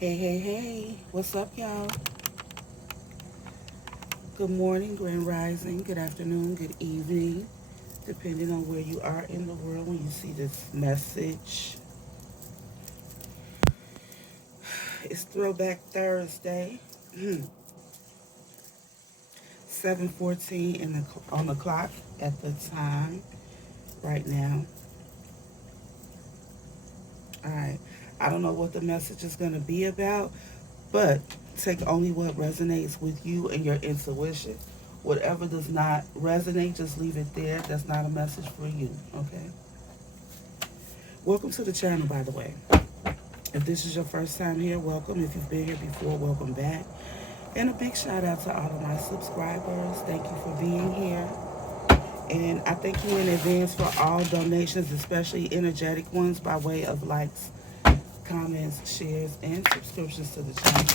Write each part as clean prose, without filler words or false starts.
Hey, hey, hey. What's up, y'all? Good morning, grand rising, good afternoon, good evening, depending on where you are in the world when you see this message. It's Throwback Thursday, 7:14 on the clock at the time right now. All right. I don't know what the message is going to be about, but take only what resonates with you and your intuition. Whatever does not resonate, just leave it there. That's not a message for you, okay? Welcome to the channel, by the way. If this is your first time here, welcome. If you've been here before, welcome back. And a big shout out to all of my subscribers. Thank you for being here. And I thank you in advance for all donations, especially energetic ones by way of likes, comments, shares, and subscriptions to the channel.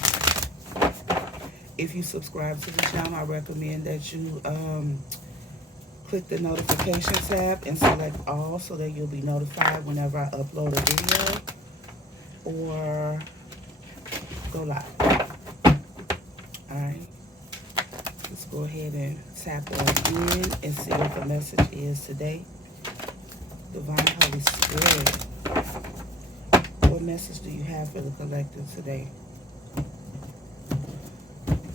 If you subscribe to the channel, I recommend that you click the notification tab and select all so that you'll be notified whenever I upload a video or go live. Alright, let's go ahead and tap on in and see what the message is today. Divine Holy Spirit, what message do you have for the collective today?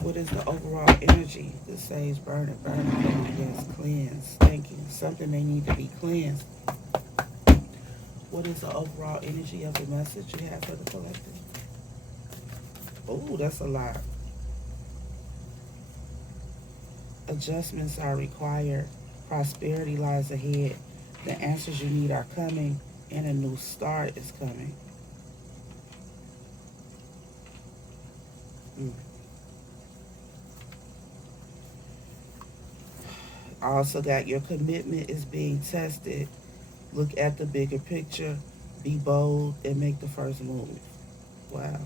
What is the overall energy? The sage, burn it, yes, cleanse. Thank you. Something may need to be cleansed. What is the overall energy of the message you have for the collective? Oh, that's a lot. Adjustments are required. Prosperity lies ahead. The answers you need are coming, and a new start is coming. I also got your commitment is being tested. Look at the bigger picture. Be bold and make the first move. Wow.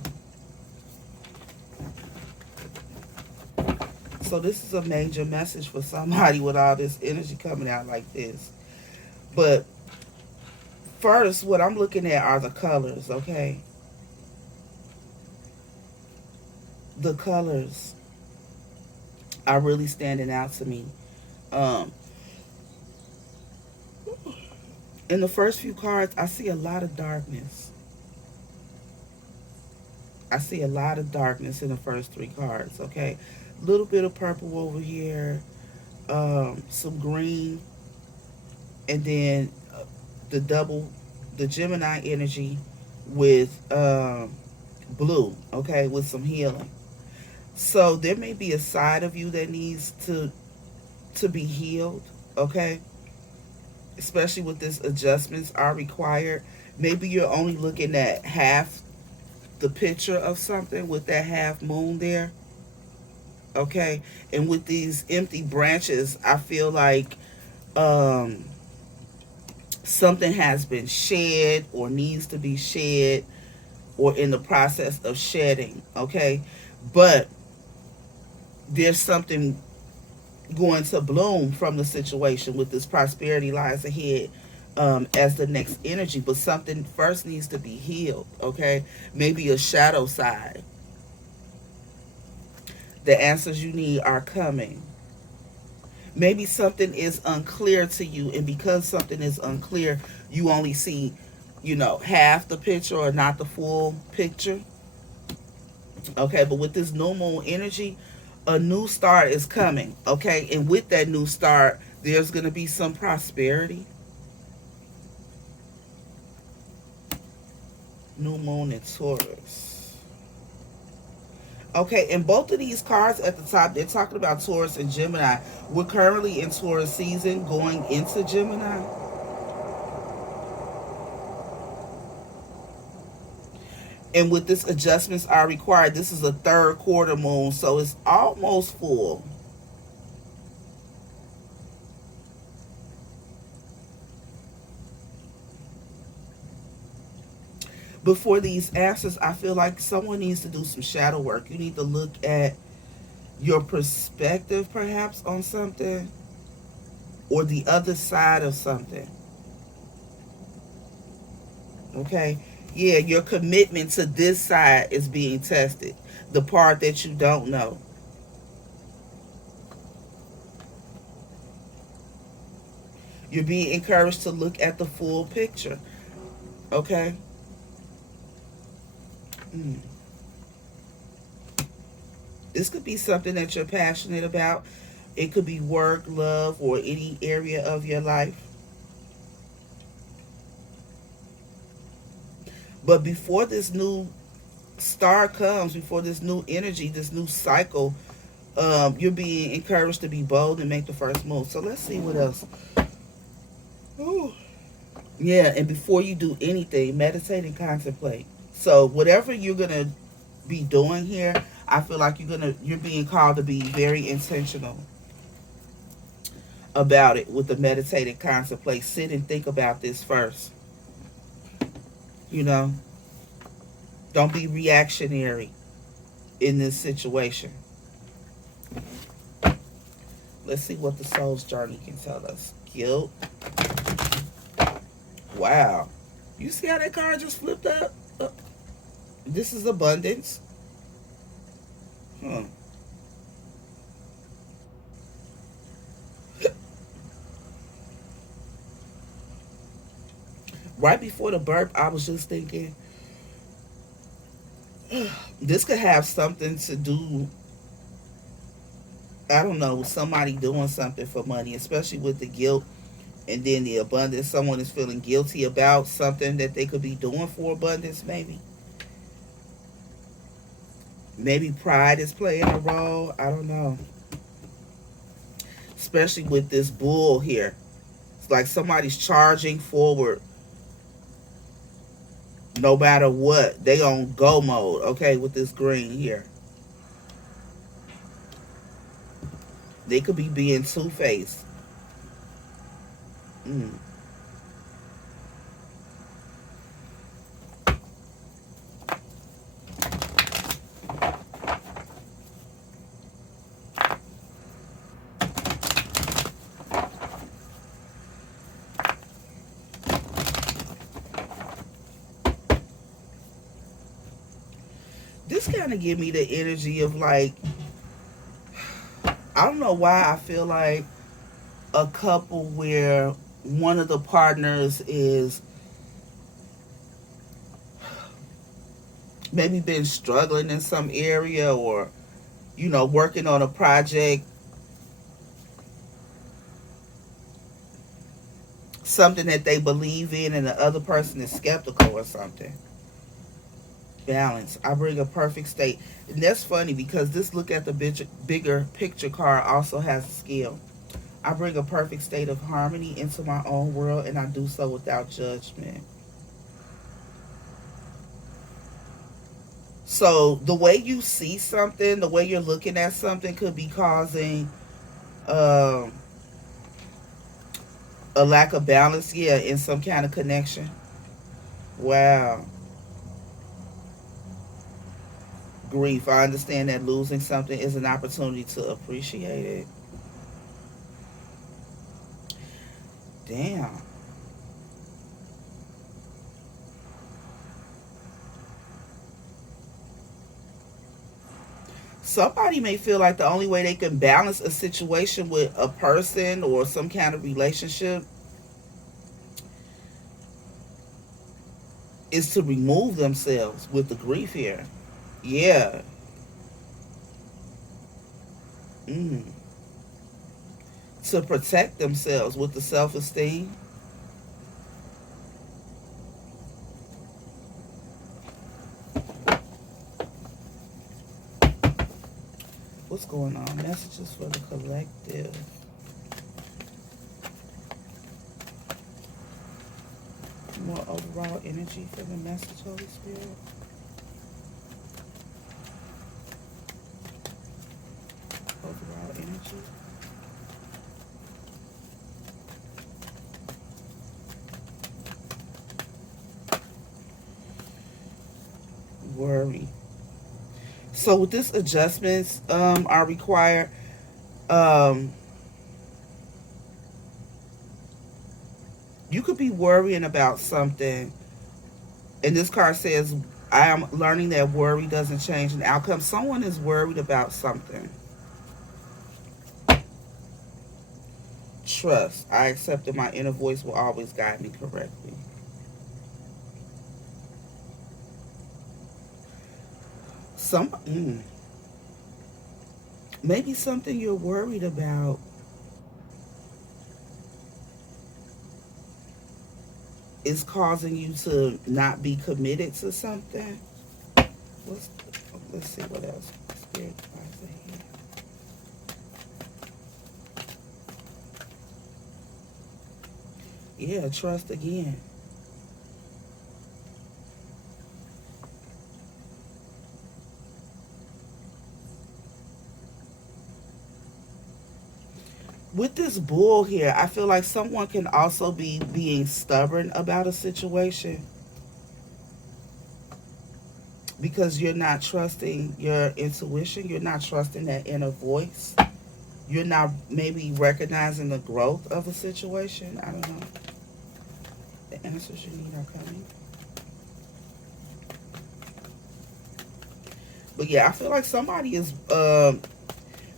So this is a major message for somebody with all this energy coming out like this. But first, what I'm looking at are the colors, okay? The colors are really standing out to me. Um, in the first few cards, I see a lot of darkness. I see a lot of darkness in the first three cards, okay? A little bit of purple over here, some green, and then the Gemini energy with blue, okay, with some healing. So there may be a side of you that needs to be healed, okay? Especially with this, adjustments are required. Maybe you're only looking at half the picture of something with that half moon there, okay? And with these empty branches, I feel like um, something has been shed or needs to be shed or in the process of shedding, okay? But there's something going to bloom from the situation with this prosperity lies ahead as the next energy. But something first needs to be healed, okay? Maybe a shadow side. The answers you need are coming. Maybe something is unclear to you, and because something is unclear, you only see, half the picture or not the full picture. Okay, but with this new moon energy, a new start is coming. Okay, and with that new start, there's going to be some prosperity. New moon in Taurus. Okay, and both of these cards at the top, they're talking about Taurus and Gemini. We're currently in Taurus season going into Gemini. And with this, adjustments are required. This is a third quarter moon, so it's almost full. Before these answers, I feel like someone needs to do some shadow work. You need to look at your perspective, perhaps, on something, or the other side of something. Okay? Yeah, your commitment to this side is being tested. The part that you don't know. You're being encouraged to look at the full picture. Okay? Mm. This could be something that you're passionate about. It could be work, love, or any area of your life. But before this new star comes, before this new energy, this new cycle, you're being encouraged to be bold and make the first move. So let's see what else. Ooh. Yeah, and before you do anything, meditate and contemplate. So whatever you're gonna be doing here, I feel like you're being called to be very intentional about it with the meditate and contemplate. Sit and think about this first. You know, don't be reactionary in this situation. Let's see what the soul's journey can tell us. Guilt. Wow. You see how that card just flipped up? This is abundance. Huh. Right before the burp, I was just thinking, this could have something to do, I don't know, with somebody doing something for money, especially with the guilt and then the abundance. Someone is feeling guilty about something that they could be doing for abundance, maybe. Maybe pride is playing a role. I don't know. Especially with this bull here. It's like somebody's charging forward no matter what. They on go mode, okay, with this green here. They could be being two-faced. Mm. This kind of give me the energy of like, I don't know why I feel like a couple where one of the partners is maybe been struggling in some area, or working on a project, something that they believe in, and the other person is skeptical or something. Balance. I bring a perfect state. And that's funny because this look at the bigger picture card also has a skill. I bring a perfect state of harmony into my own world, and I do so without judgment. So the way you see something, the way you're looking at something could be causing um, a lack of balance, yeah, in some kind of connection. Wow. Grief. I understand that losing something is an opportunity to appreciate it. Damn. Somebody may feel like the only way they can balance a situation with a person or some kind of relationship is to remove themselves with the grief here. Yeah. Mm. To protect themselves with the self esteem. What's going on? Messages for the collective. More overall energy for the message, Holy Spirit. Overall energy. Worry. So with this, adjustments are required. Um, you could be worrying about something, And this card says, I am learning that worry doesn't change an outcome. Someone is worried about something. Trust. I accept that my inner voice will always guide me correctly. Maybe something you're worried about is causing you to not be committed to something. Let's, let's see what else. Spirit advisor here. Yeah, trust again. With this bull here, I feel like someone can also be being stubborn about a situation because you're not trusting your intuition. You're not trusting that inner voice. You're not maybe recognizing the growth of a situation. I don't know. The answers you need are coming. But yeah, I feel like somebody is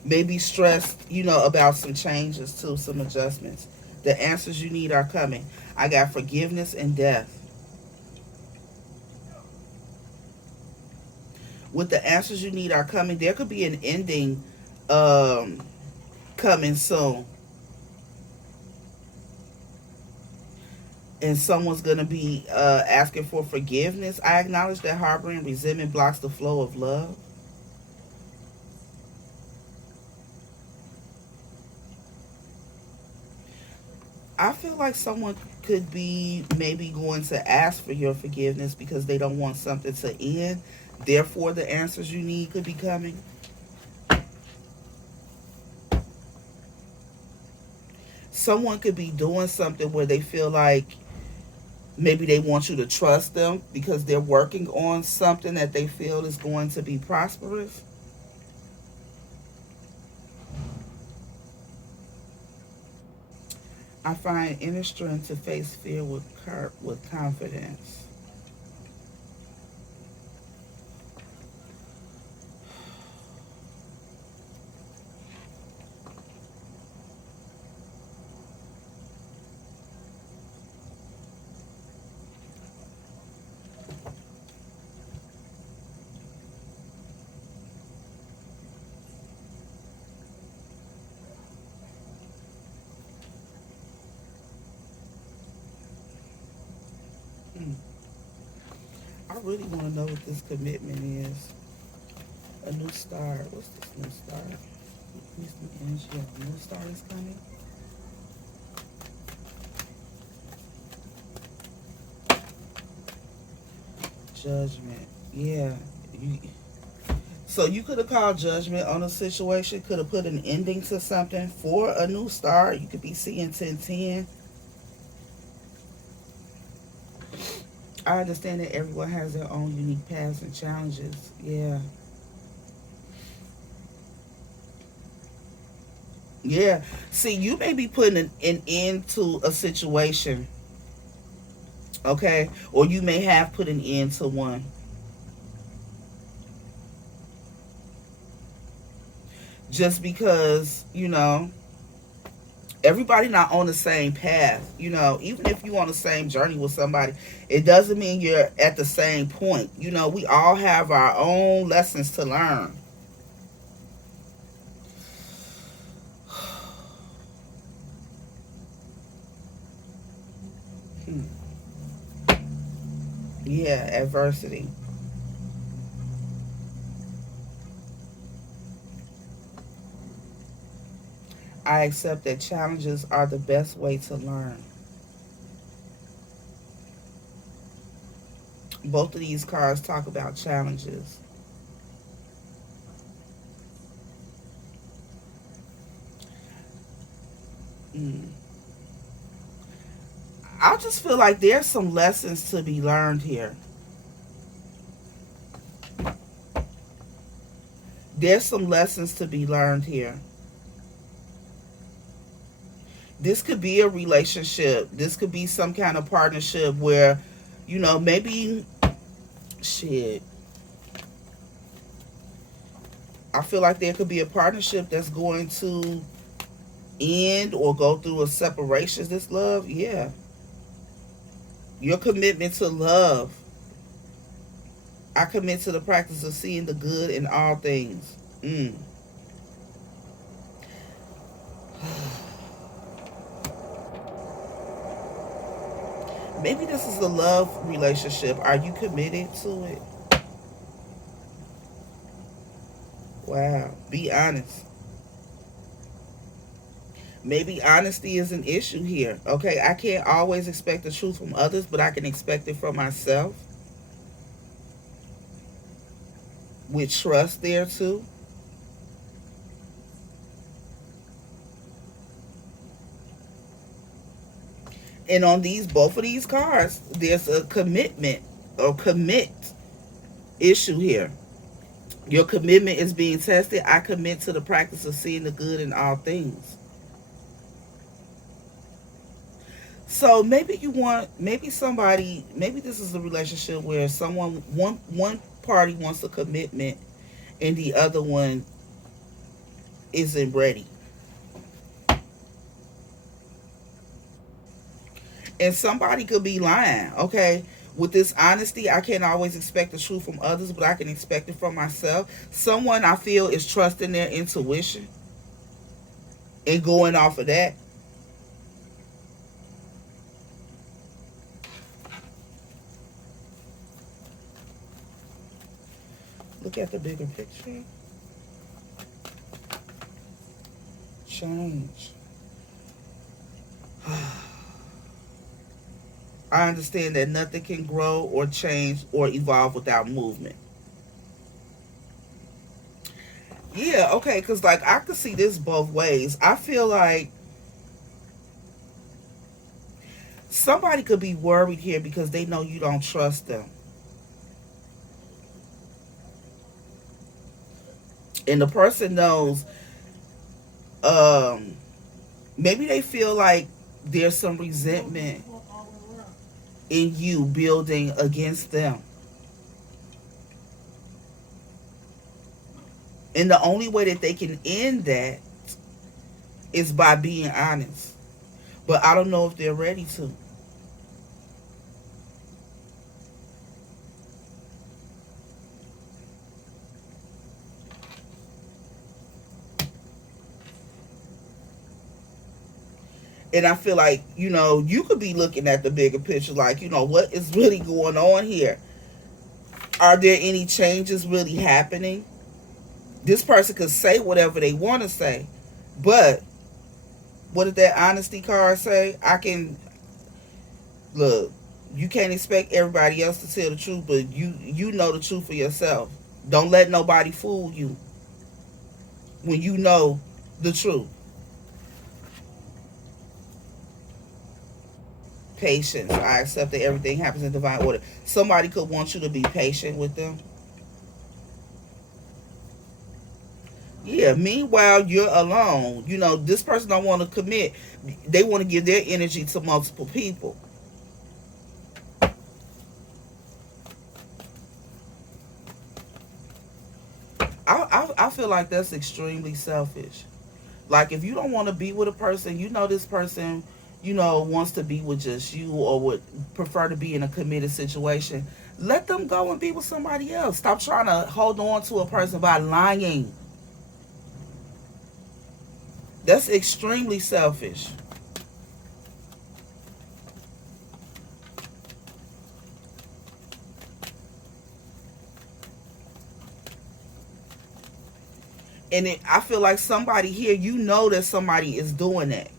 maybe stressed, about some changes too, some adjustments. The answers you need are coming. I got forgiveness and death. With the answers you need are coming, there could be an ending um, coming soon. And someone's going to be asking for forgiveness. I acknowledge that harboring resentment blocks the flow of love. I feel like someone could be maybe going to ask for your forgiveness because they don't want something to end. Therefore, the answers you need could be coming. Someone could be doing something where they feel like maybe they want you to trust them because they're working on something that they feel is going to be prosperous. I find inner strength to face fear with confidence. Hmm. I really want to know what this commitment is. A new start. What's this new start? Need some energy. A new start is coming. Judgment. Yeah. You, so you could have called judgment on a situation. Could have put an ending to something for a new start. You could be seeing 1010. I understand that everyone has their own unique paths and challenges. Yeah. Yeah. See, you may be putting an end to a situation, okay? Or you may have put an end to one. Just because, everybody not on the same path. Even if you on the same journey with somebody, it doesn't mean you're at the same point. We all have our own lessons to learn. Hmm. Yeah, adversity. I accept that challenges are the best way to learn. Both of these cards talk about challenges. Mm. I just feel like there's some lessons to be learned here. There's some lessons to be learned here. This could be a relationship. This could be some kind of partnership where, maybe shit, I feel like there could be a partnership that's going to end or go through a separation. This love, yeah. Your commitment to love. I commit to the practice of seeing the good in all things. Mm. Maybe this is a love relationship. Are you committed to it? Wow. Be honest. Maybe honesty is an issue here. Okay, I can't always expect the truth from others, but I can expect it from myself with trust there too. And on these both of these cards, there's a commitment or commit issue here. Your commitment is being tested. I commit to the practice of seeing the good in all things. So maybe you want, maybe somebody, maybe this is a relationship where someone, one party wants a commitment and the other one isn't ready. And somebody could be lying, okay? With this honesty, I can't always expect the truth from others, but I can expect it from myself. Someone I feel is trusting their intuition and going off of that. Look at the bigger picture. Change. I understand that nothing can grow or change or evolve without movement. Yeah, okay, because like I could see this both ways. I feel like somebody could be worried here because they know you don't trust them. And the person knows, um, maybe they feel like there's some resentment in you building against them. And the only way that they can end that is by being honest. But I don't know if they're ready to. And I feel like, you could be looking at the bigger picture, like, what is really going on here? Are there any changes really happening? This person could say whatever they want to say, but what did that honesty card say? I can look. You can't expect everybody else to tell the truth, but you know the truth for yourself. Don't let nobody fool you when you know the truth. Patience. I accept that everything happens in divine order. Somebody could want you to be patient with them. Yeah, meanwhile you're alone. This person don't want to commit. They want to give their energy to multiple people. I feel like that's extremely selfish. Like if you don't want to be with a person, this person, wants to be with just you or would prefer to be in a committed situation. Let them go and be with somebody else. Stop trying to hold on to a person by lying. That's extremely selfish. And I feel like somebody here, that somebody is doing that.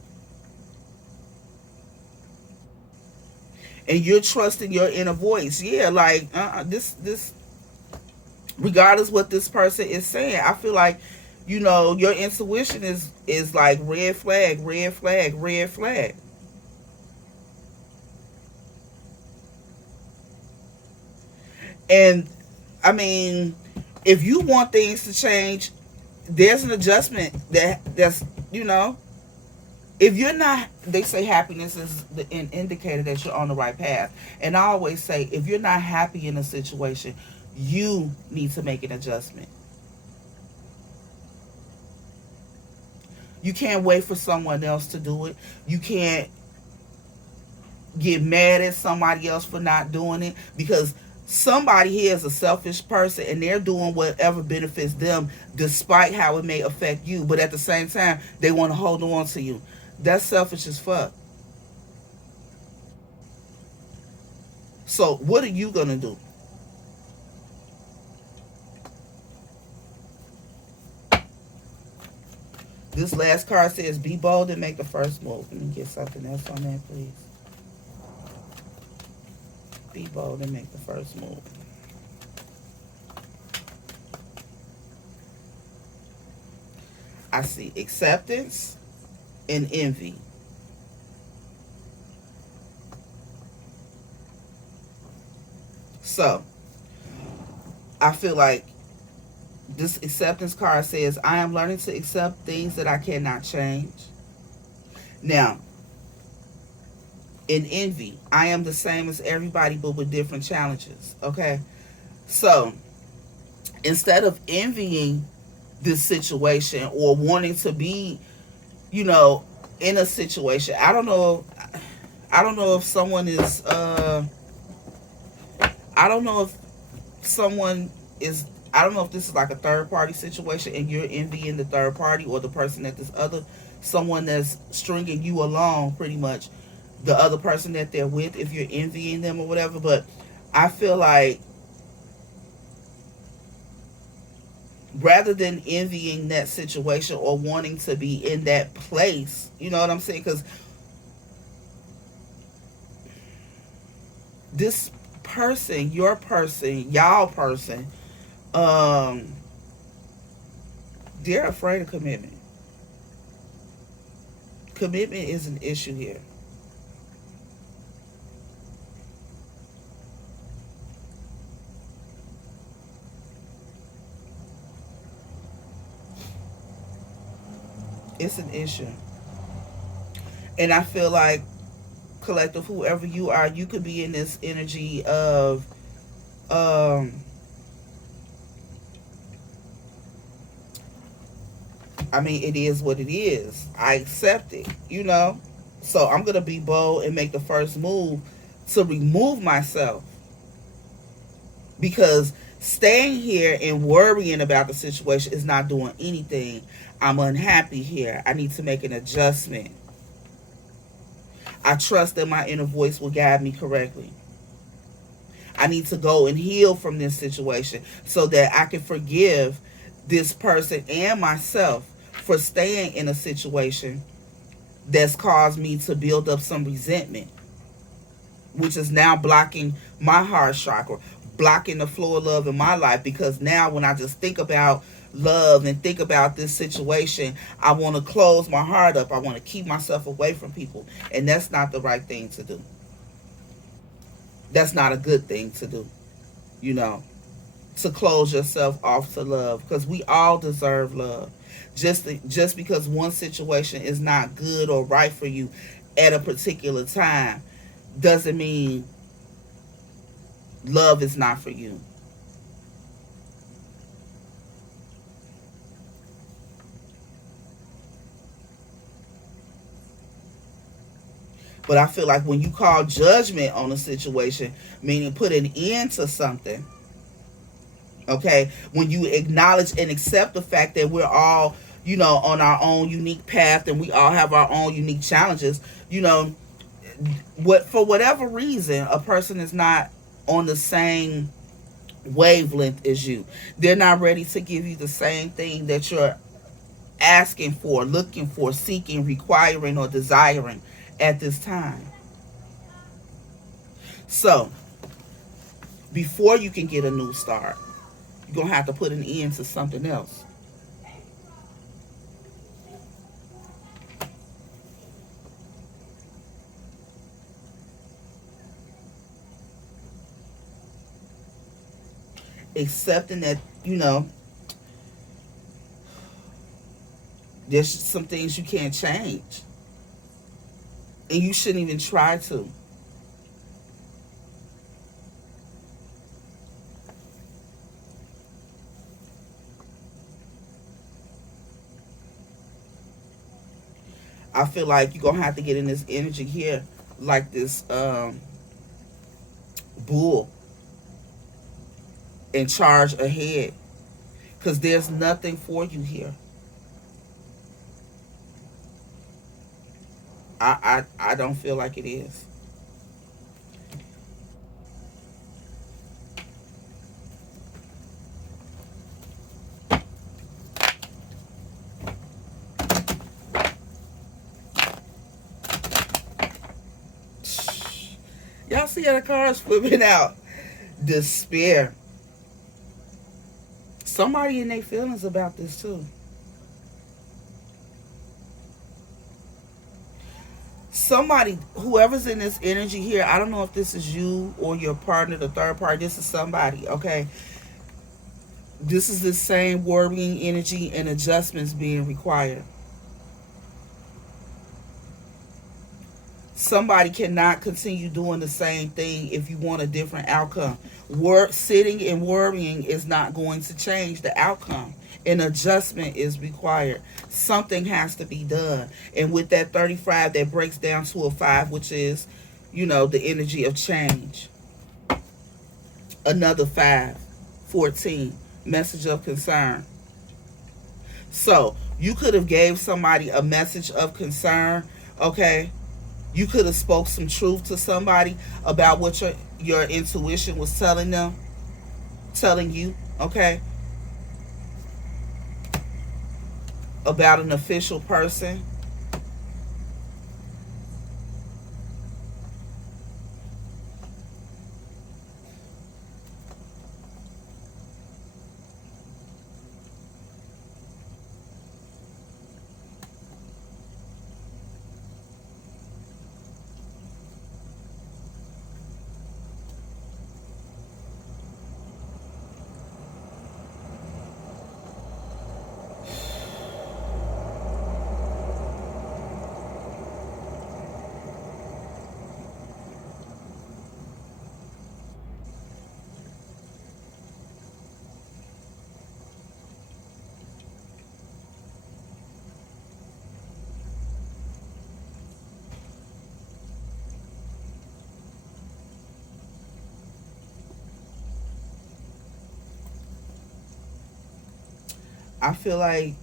And you're trusting your inner voice. Yeah, like this regardless what this person is saying, I feel like, your intuition is like red flag, red flag, red flag. And I mean, if you want things to change, there's an adjustment that's. If you're not, they say happiness is an indicator that you're on the right path. And I always say, if you're not happy in a situation, you need to make an adjustment. You can't wait for someone else to do it. You can't get mad at somebody else for not doing it, because somebody here is a selfish person and they're doing whatever benefits them despite how it may affect you, but at the same time they want to hold on to you. That's selfish as fuck. So what are you gonna do? This last card says be bold and make the first move. Let me get something else on that, please. Be bold and make the first move. I see acceptance and envy. So I feel like this acceptance card says, I am learning to accept things that I cannot change. Now, in envy, I am the same as everybody but with different challenges. Okay? So instead of envying this situation or wanting to be, you know, in a situation, I don't know if someone is I don't know if someone is I don't know if this is like a third party situation and you're envying the third party, or the person that this other someone that's stringing you along, pretty much the other person that they're with, if you're envying them or whatever. But I feel like rather than envying that situation or wanting to be in that place, you know what I'm saying? Because this person, your person, y'all person, um, they're afraid of commitment. Commitment is an issue here. It's an issue. And I feel like, collective, whoever you are, you could be in this energy of um I mean, it is what it is. I accept it, you know? So I'm gonna be bold and make the first move to remove myself, because staying here and worrying about the situation is not doing anything. I'm unhappy here. I need to make an adjustment. I trust that my inner voice will guide me correctly. I need to go and heal from this situation so that I can forgive this person and myself for staying in a situation that's caused me to build up some resentment, which is now blocking my heart chakra, blocking the flow of love in my life. Because now, when I just think about love and think about this situation, I want to close my heart up. I want to keep myself away from people. And that's not the right thing to do. That's not a good thing to do, you know, to close yourself off to love, because we all deserve love. Just because one situation is not good or right for you at a particular time doesn't mean love is not for you. But I feel like when you call judgment on a situation, meaning put an end to something, okay, when you acknowledge and accept the fact that we're all, you know, on our own unique path and we all have our own unique challenges, you know, what for whatever reason a person is not on the same wavelength as you. They're not ready to give you the same thing that you're asking for, looking for, seeking, requiring, or desiring at this time. So, before you can get a new start, you're going to have to put an end to something else. Accepting that, you know, there's some things you can't change. And you shouldn't even try to. I feel like you're gonna have to get in this energy here, like this bull, and charge ahead. Cause there's nothing for you here. I don't feel like it is. Y'all see how the cards flipping out? Despair. Somebody in their feelings about this too. Somebody, whoever's in this energy here, I don't know if this is you or your partner, the third party. This is somebody, okay? This is the same worrying energy and adjustments being required. Somebody cannot continue doing the same thing if you want a different outcome. Sitting and worrying is not going to change the outcome. An adjustment is required. Something has to be done. And with that 35, that breaks down to a 5, which is, the energy of change. Another 5, 14, message of concern. So you could have gave somebody a message of concern, okay? You could have spoke some truth to somebody about what your intuition was telling you, okay, about an official person. I feel like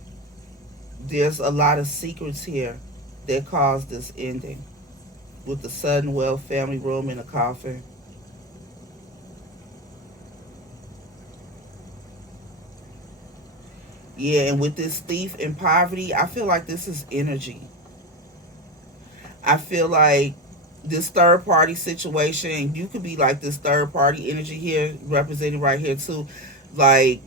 there's a lot of secrets here that caused this ending with the sudden wealth, family room in a coffin. Yeah, and with this thief and poverty, I feel like this is energy. I feel like this third party situation, you could be like this third party energy here, represented right here too. Like,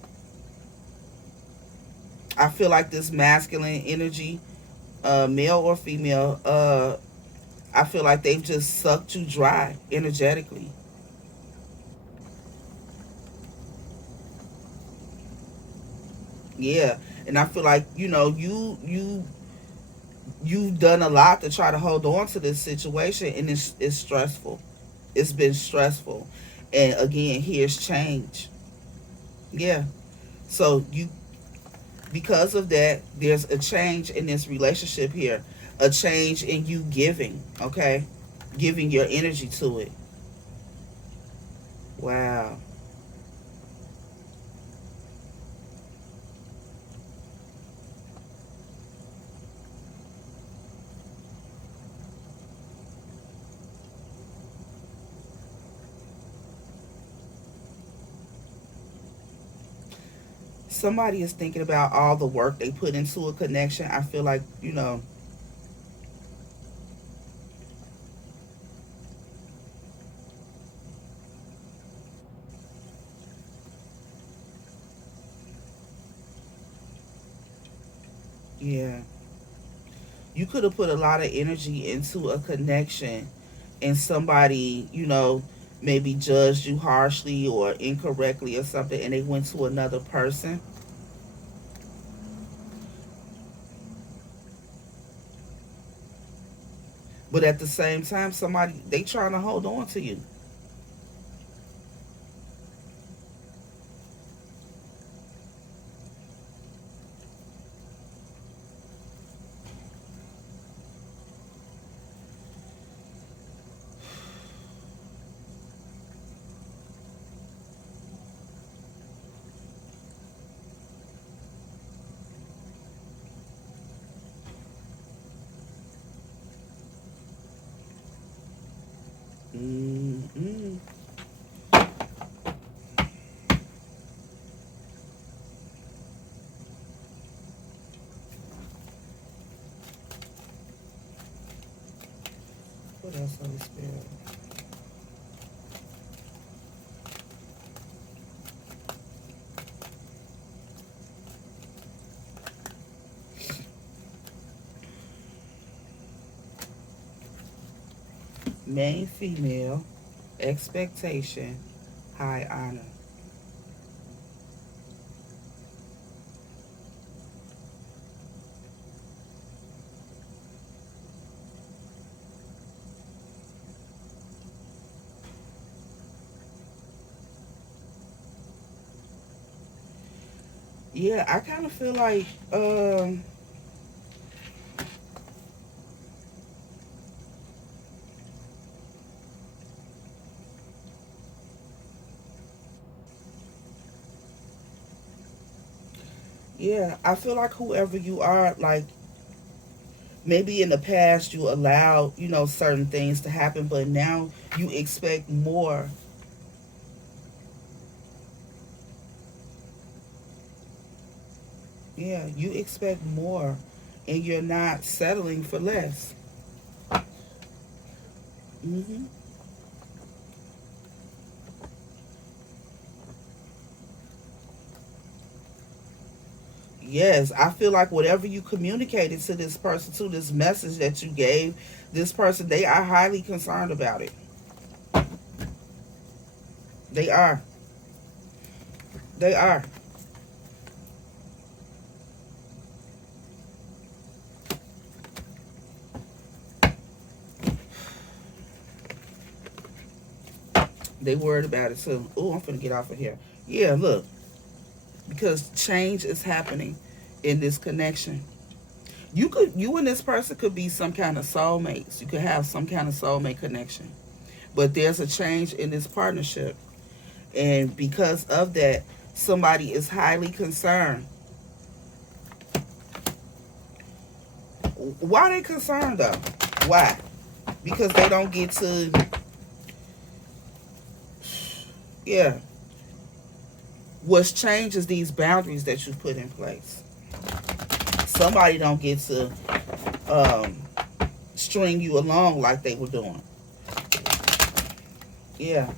I feel like this masculine energy, male or female, I feel like they've just sucked you dry energetically. Yeah, and I feel like you've done a lot to try to hold on to this situation, and it's stressful. It's been stressful, and again, here's change. Yeah, so you because of that, there's a change in this relationship here, a change in you giving. Okay, giving your energy to it. Wow. Somebody is thinking about all the work they put into a connection. I feel like, yeah, you could have put a lot of energy into a connection, and somebody, maybe judged you harshly or incorrectly or something, and they went to another person. But at the same time, somebody, they trying to hold on to you. Mm-mm. What else, Holy Spirit? Main female, expectation, high honor. Yeah, I kind of feel like, yeah, I feel like whoever you are, like maybe in the past you allowed, certain things to happen, but now you expect more. Yeah, you expect more, and you're not settling for less. Hmm. Yes, I feel like whatever you communicated to this person, to this message that you gave this person, they are highly concerned about it. They are. They are. They worried about it too. Oh, I'm finna get off of here. Yeah, look, because change is happening in this connection. You and this person could be some kind of soulmates. You could have some kind of soulmate connection. But there's a change in this partnership. And because of that, somebody is highly concerned. Why are they concerned though? Why? Because they don't get to, yeah. What's changed is these boundaries that you put in place. Somebody don't get to um, string you along like they were doing. Yeah.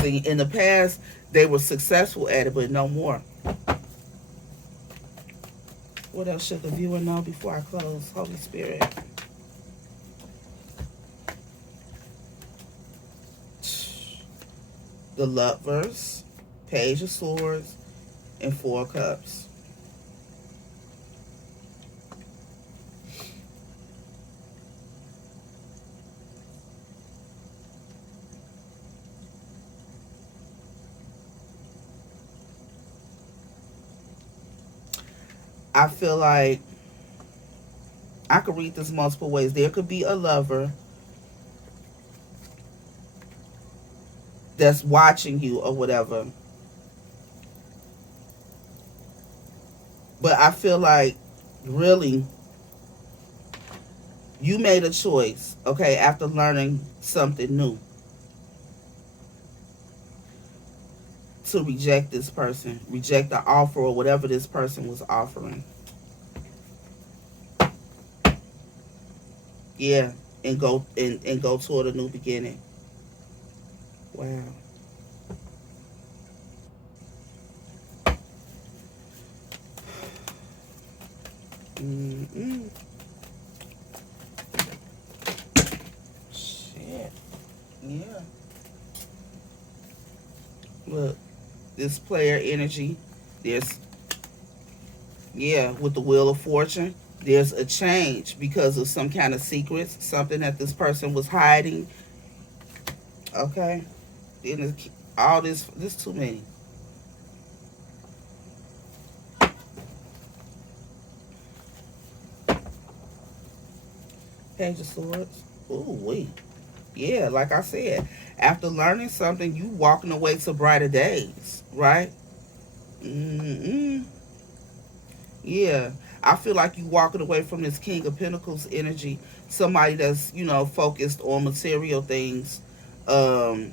See, in the past, they were successful at it, but no more. What else should the viewer know before I close? Holy Spirit. The Lovers, Page of Swords, and Four of Cups. I feel like I could read this multiple ways. There could be a lover that's watching you or whatever. But I feel like really you made a choice, okay, after learning something new to reject this person, reject the offer or whatever this person was offering. Yeah, and go toward a new beginning. Wow. Mm-mm. Shit. Yeah. Look, this player energy. This, yeah, with the Wheel of Fortune. There's a change because of some kind of secrets, something that this person was hiding. Okay, then all this too many. Page of Swords. Ooh wee. Yeah, like I said, after learning something, you walking away to brighter days, right? Mm-mm. Yeah, I feel like you walking away from this King of Pentacles energy. Somebody that's focused on material things, um,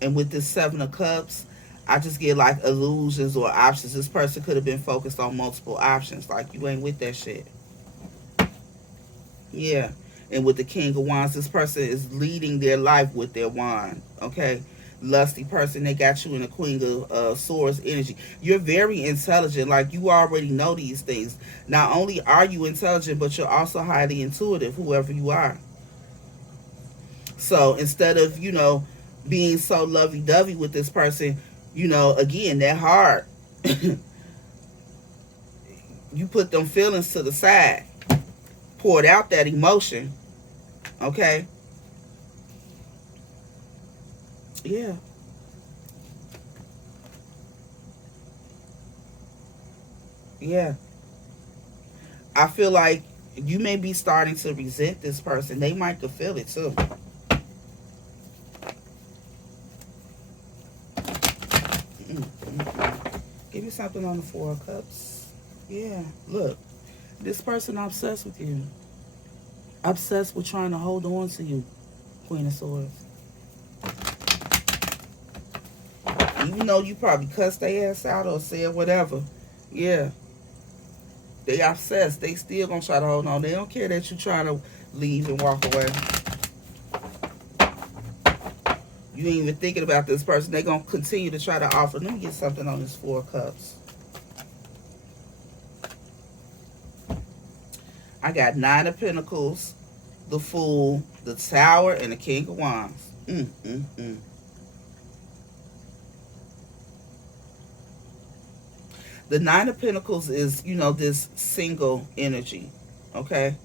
and with this Seven of Cups, I just get like illusions or options. This person could have been focused on multiple options. Like you ain't with that shit. Yeah. And with the King of Wands, this person is leading their life with their wand. Okay. Lusty person, they got you in the Queen of Swords energy. You're very intelligent. Like you already know these things. Not only are you intelligent, but you're also highly intuitive, whoever you are. So instead of, being so lovey dovey with this person, again, that heart, you put them feelings to the side, poured out that emotion. Okay. Yeah. Yeah. I feel like you may be starting to resent this person. They might could feel it too. Mm-mm. Give me something on the Four of Cups. Yeah. Look, this person obsessed with you. Obsessed with trying to hold on to you, Queen of Swords. Even though you probably cussed their ass out or said whatever. Yeah. They obsessed. They still gonna try to hold on. They don't care that you trying to leave and walk away. You ain't even thinking about this person. They gonna continue to try to offer. Let me get something on this Four of Cups. I got Nine of Pentacles, the Fool, the Tower, and the King of Wands. Mm. The Nine of Pentacles is, this single energy. Okay.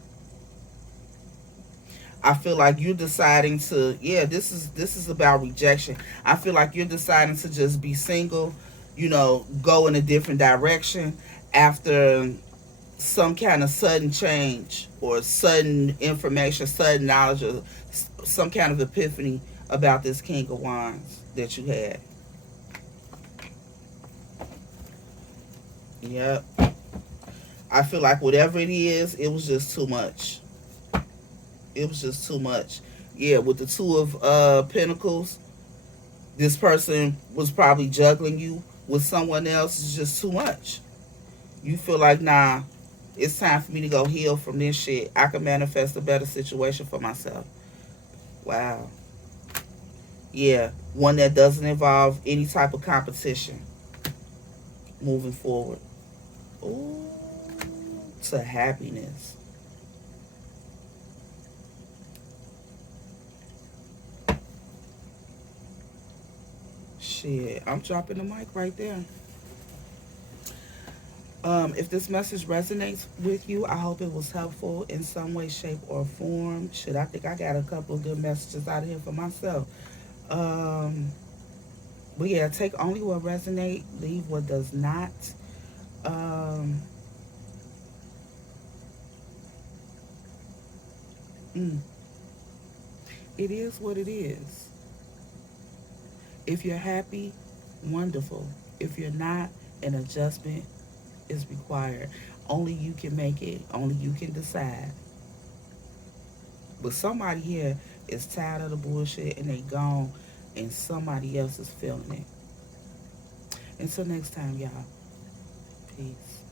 I feel like you're deciding to, yeah, this is about rejection. I feel like you're deciding to just be single, go in a different direction after some kind of sudden change or sudden information, sudden knowledge, or some kind of epiphany about this King of Wands that you had. Yep. I feel like whatever it is, it was just too much. It was just too much. Yeah, with the Two of Pentacles, this person was probably juggling you with someone else. It's just too much. You feel like, nah, it's time for me to go heal from this shit. I can manifest a better situation for myself. Wow. Yeah, one that doesn't involve any type of competition moving forward. Ooh, to happiness. Shit, I'm dropping the mic right there. If this message resonates with you, I hope it was helpful in some way, shape, or form. Shit, I think I got a couple of good messages out of here for myself. Um, but yeah, take only what resonates, leave what does not. Um, mm, it is what it is. If you're happy, wonderful. If you're not, an adjustment is required. Only you can make it. Only you can decide. But somebody here is tired of the bullshit and they gone, and somebody else is feeling it. Until next time, y'all. Peace.